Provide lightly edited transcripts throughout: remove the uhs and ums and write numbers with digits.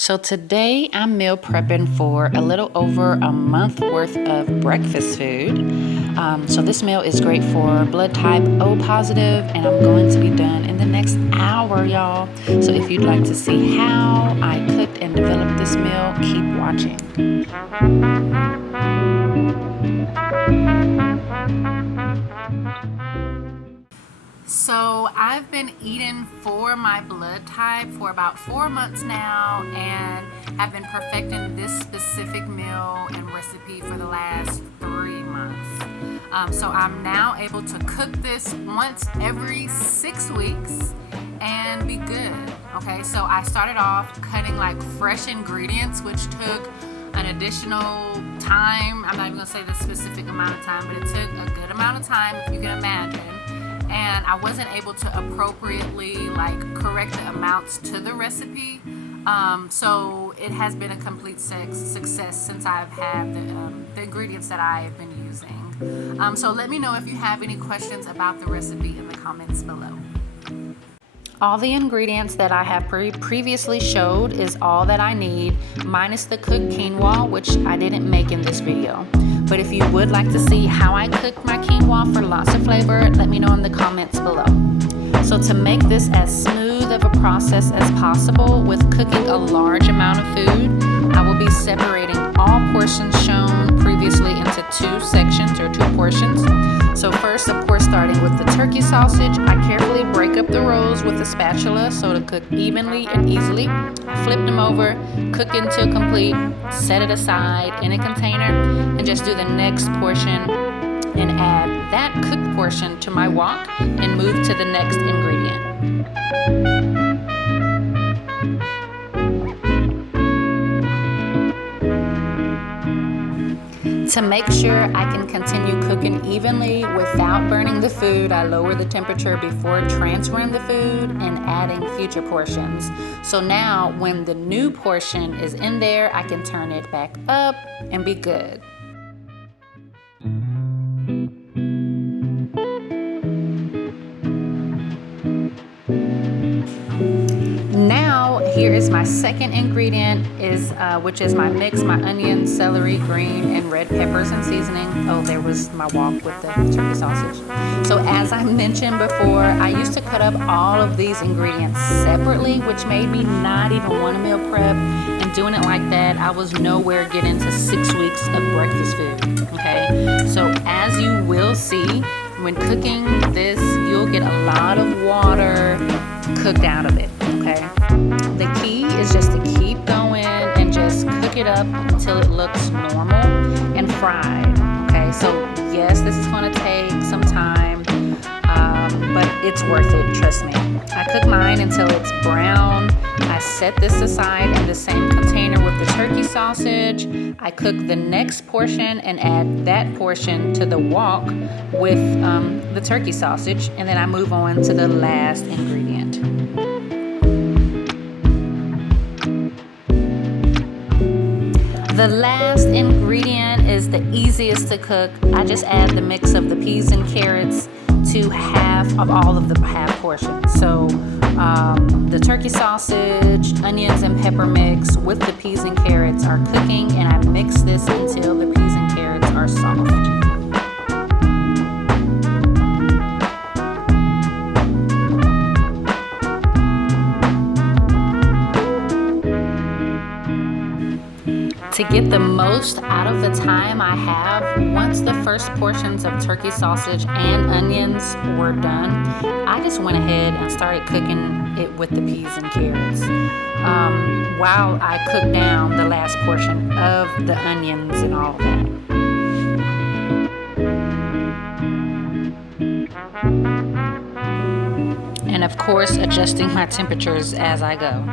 So today I'm meal prepping for a little over a month worth of breakfast food. So this meal is great for blood type O positive, and I'm going to be done in the next hour, y'all. So if you'd like to see how I cooked and developed this meal, keep watching. So I've been eating for my blood type for about 4 months now, and have been perfecting this specific meal and recipe for the last 3 months. So I'm now able to cook this once every 6 weeks and be good. Okay, so I started off cutting like fresh ingredients, which took an additional time. I'm not even gonna say the specific amount of time, but it took a good amount of time, if you can imagine. And I wasn't able to appropriately correct the amounts to the recipe. So it has been a complete success since I've had the ingredients that I have been using. So let me know if you have any questions about the recipe in the comments below. All the ingredients that I have previously showed is all that I need, minus the cooked quinoa, which I didn't make in this video. But if you would like to see how I cook my quinoa for lots of flavor, let me know in the comments below. So to make this as smooth of a process as possible with cooking a large amount of food, I will be separating all portions shown previously into 2 sections or 2 portions. So first, of course, starting with the turkey sausage, I carefully break up the rolls with a spatula so to cook evenly and easily. I flip them over, cook until complete, set it aside in a container, and just do the next portion and add that cooked portion to my wok and move to the next ingredient. To make sure I can continue cooking evenly without burning the food, I lower the temperature before transferring the food and adding future portions. So now when the new portion is in there, I can turn it back up and be good. Now, here is my second ingredient, which is my mix, my onion, celery, green, and red peppers and seasoning. Oh, there was my wok with the turkey sausage. So as I mentioned before, I used to cut up all of these ingredients separately, which made me not even want to meal prep. And doing it like that, I was nowhere getting to 6 weeks of breakfast food, okay? So as you will see, when cooking this, you'll get a lot of water cooked out of it, okay? The key is just to keep going and just cook it up until it looks normal and fried, okay? So yes, this is going to take some time, but it's worth it, trust me. I cook mine until it's brown. I set this aside in the same container with the turkey sausage. I cook the next portion and add that portion to the wok with the turkey sausage, and then I move on to the last ingredient. The last ingredient is the easiest to cook. I just add the mix of the peas and carrots to half of all of the half portions. So the turkey sausage, onions, and pepper mix with the peas and carrots are cooking, and I mix this until the peas and carrots are soft. To get the most out of the time I have, once the first portions of turkey sausage and onions were done, I just went ahead and started cooking it with the peas and carrots while I cooked down the last portion of the onions and all that. And of course, adjusting my temperatures as I go.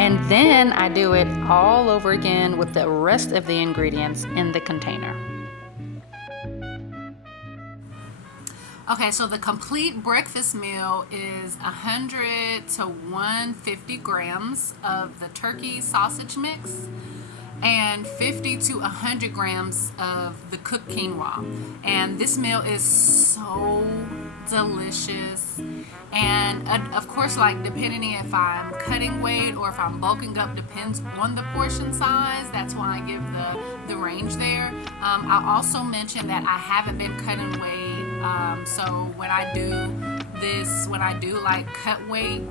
And then I do it all over again with the rest of the ingredients in the container. Okay, so the complete breakfast meal is 100 to 150 grams of the turkey sausage mix and 50 to 100 grams of the cooked quinoa. And this meal is so delicious. And of course, like depending if I'm cutting weight or if I'm bulking up, depends on the portion size. That's why I give the range there. I'll also mention that I haven't been cutting weight, so when I do like cut weight,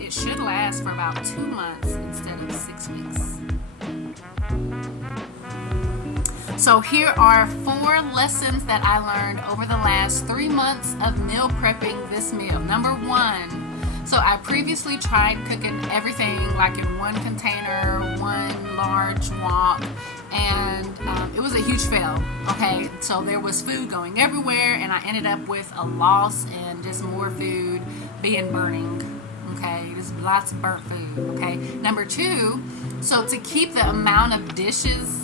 it should last for about 2 months instead of 6 weeks. So here are 4 lessons that I learned over the last 3 months of meal prepping this meal. Number 1, so I previously tried cooking everything like in one container, one large wok, and it was a huge fail. Okay, so there was food going everywhere, and I ended up with a loss and just more food being burning. Okay, just lots of burnt food. Okay, number 2, so to keep the amount of dishes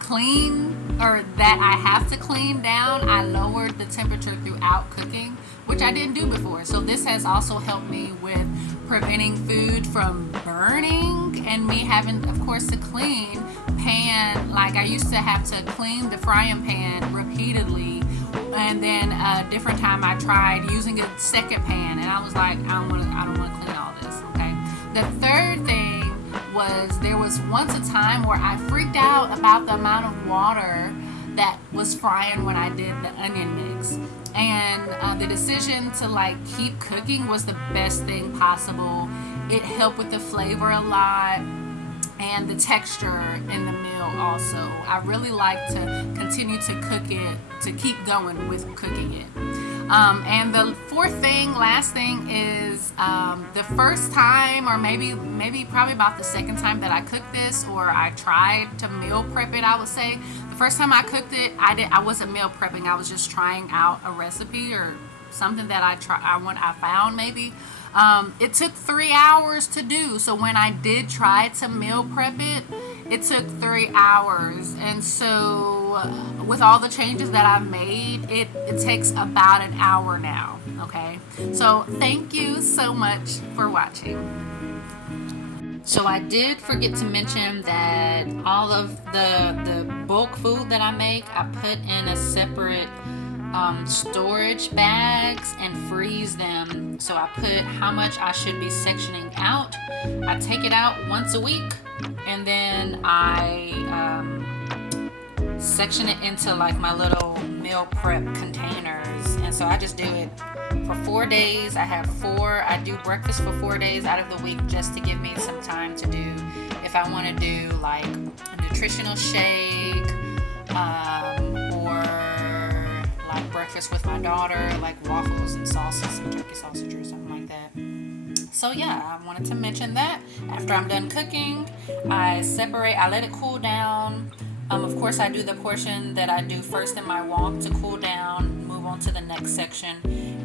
clean, or that I have to clean down, I lowered the temperature throughout cooking, which I didn't do before. So this has also helped me with preventing food from burning and me having, of course, to clean pan. Like I used to have to clean the frying pan repeatedly, and then a different time I tried using a second pan, and I was like, I don't want to clean all this. Okay. The third thing was, there was once a time where I freaked out about the amount of water that was frying when I did the onion mix, and the decision to like keep cooking was the best thing possible. It helped with the flavor a lot and the texture in the meal also. I really like to continue to cook it, to keep going with cooking it. And the last thing is the first time, or maybe probably about the second time that I cooked this, or I tried to meal prep it, I would say. The first time I cooked it, I wasn't meal prepping. I was just trying out a recipe or something that I found maybe. It took 3 hours to do. So when I did try to meal prep it, it took 3 hours. And so with all the changes that I've made, it takes about an hour now. Okay. So thank you so much for watching. So I did forget to mention that all of the bulk food that I make, I put in a separate storage bags and freeze them. So I put how much I should be sectioning out. I take it out once a week, and then I section it into like my little meal prep containers. And so I just do it for 4 days. I do breakfast for 4 days out of the week, just to give me some time to do, if I want to do like a nutritional shake, or like breakfast with my daughter, like waffles and sausages and turkey sausage or something like that. So yeah, I wanted to mention that. After I'm done cooking, I let it cool down. Of course, I do the portion that I do first in my wok to cool down, move on to the next section,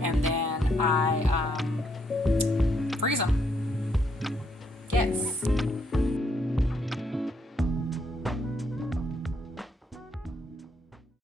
and then I freeze them. Yes.